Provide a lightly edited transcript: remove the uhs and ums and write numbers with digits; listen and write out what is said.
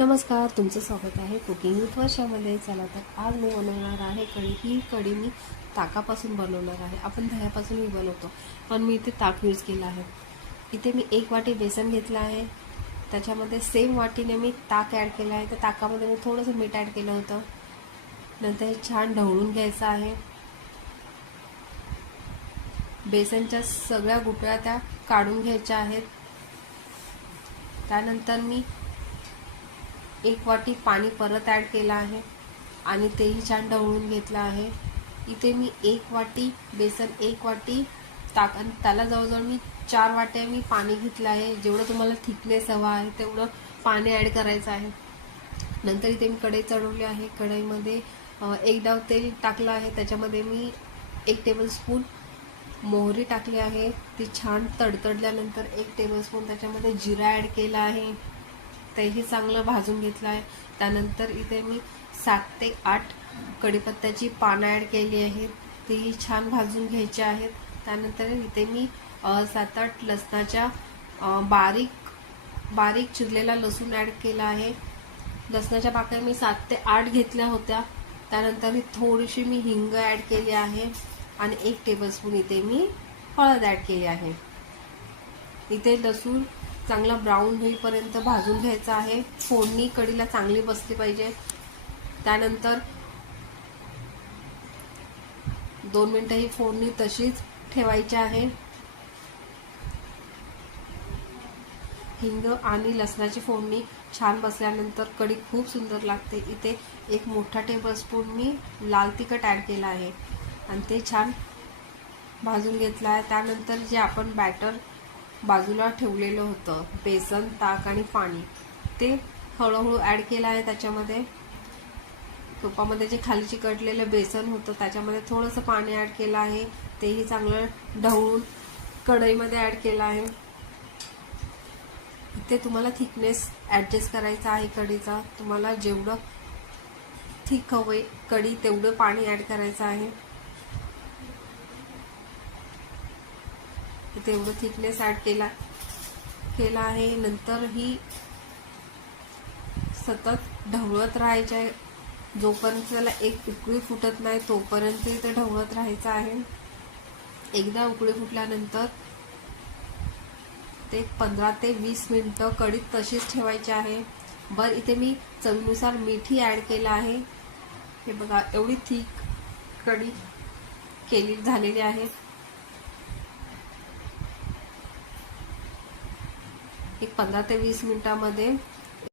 नमस्कार, तुमचं स्वागत आहे कुकिंग विथ वर्षामध्ये. चला तर आज मी बनवणार आहे कढी. ही कढी मी ताकापासून बनवणार आहे. आपण दह्यापासूनही बनवतो, पण मी इथे ताक यूज केलं आहे. इथे मी 1 वाटी बेसन घेतलं आहे. त्याच्यामध्ये सेम वाटीने मी ताक ॲड केलं आहे. तर ताकामध्ये मी थोडंसं मीठ ॲड केलं होतं. नंतर हे छान ढवळून घ्यायचं आहे. बेसनच्या सगळ्या गुठळ्या त्या काढून घ्यायच्या आहेत. त्यानंतर मी 1 वाटी पाणी परत ॲड केलं आहे आणि तेही छान ढवळून घेतलं आहे. इथे मी 1 वाटी बेसन, 1 वाटी ताक आणि त्याला जवळजवळ मी 4 वाट्या मी पाणी घेतलं आहे. जेवढं तुम्हाला थिकनेस हवा आहे तेवढं पाणी ॲड करायचं आहे. नंतर इथे मी कढई चढवली आहे. कढईमध्ये 1 डाव तेल टाकलं आहे. त्याच्यामध्ये मी 1 टेबलस्पून मोहरी टाकली आहे. ती छान तडतडल्यानंतर 1 टेबलस्पून त्याच्यामध्ये जिरा ॲड केला आहे. तेही चांगलं भाजून घेतलं आहे. त्यानंतर इथे मी 7 ते 8 कढीपत्त्याची पानं ॲड केली आहेत. ती छान भाजून घ्यायची आहेत. त्यानंतर इथे मी 7-8 लसणाच्या बारीक चिरलेला लसूण ॲड केला आहे. लसणाच्या पाकळ्या मी 7 ते 8 घेतल्या होत्या. त्यानंतर थोडीशी मी हिंग ॲड केली आहे आणि 1 टेबलस्पून इथे मी हळद ॲड केली आहे. इथे लसूण चांगला ब्राऊन होईपर्यंत भाजून घ्यायचा आहे. फोडणी कढीला चांगली बसली पाहिजे. त्यानंतर 2 मिनिटं ही फोडणी तशीच ठेवायची आहे. हिंग आणि लसणाची फोडणी छान बसल्यानंतर कढी खूप सुंदर लागते. इथे 1 मोठा टेबलस्पून मी लाल तिखट ॲड केला आहे आणि ते छान भाजून घेतलं आहे. त्यानंतर जे आपण बॅटर बाजूला ठेवलेलं होतं, बेसन, ताक आणि पाणी, ते हळूहळू ॲड केलं आहे. त्याच्यामध्ये तुपामध्ये जे खाली चिकटलेलं बेसन होतं त्याच्यामध्ये थोडंसं पाणी ॲड केलं आहे. तेही चांगलं ढवळून कढईमध्ये ॲड केलं आहे. इथे तुम्हाला थिकनेस ॲडजस्ट करायचा आहे कढीचा. तुम्हाला जेवढं थिक हवं कढी तेवढं पाणी ॲड करायचं आहे. तेवढं थिकनेस ॲड केला आहे. नंतर ही सतत ढवळत राहायचं आहे. जोपर्यंत त्याला एक उकळी फुटत नाही तोपर्यंत इथे ढवळत राहायचं आहे. एकदा उकळी फुटल्यानंतर ते 15 ते 20 मिनिटं कढीत तशीच ठेवायची आहे. बरं, इथे मी चवीनुसार मीठही ॲड केलं आहे. हे बघा, एवढी थिक कढी झालेली आहे. एक 15 ते 20 मिनिटांमध्ये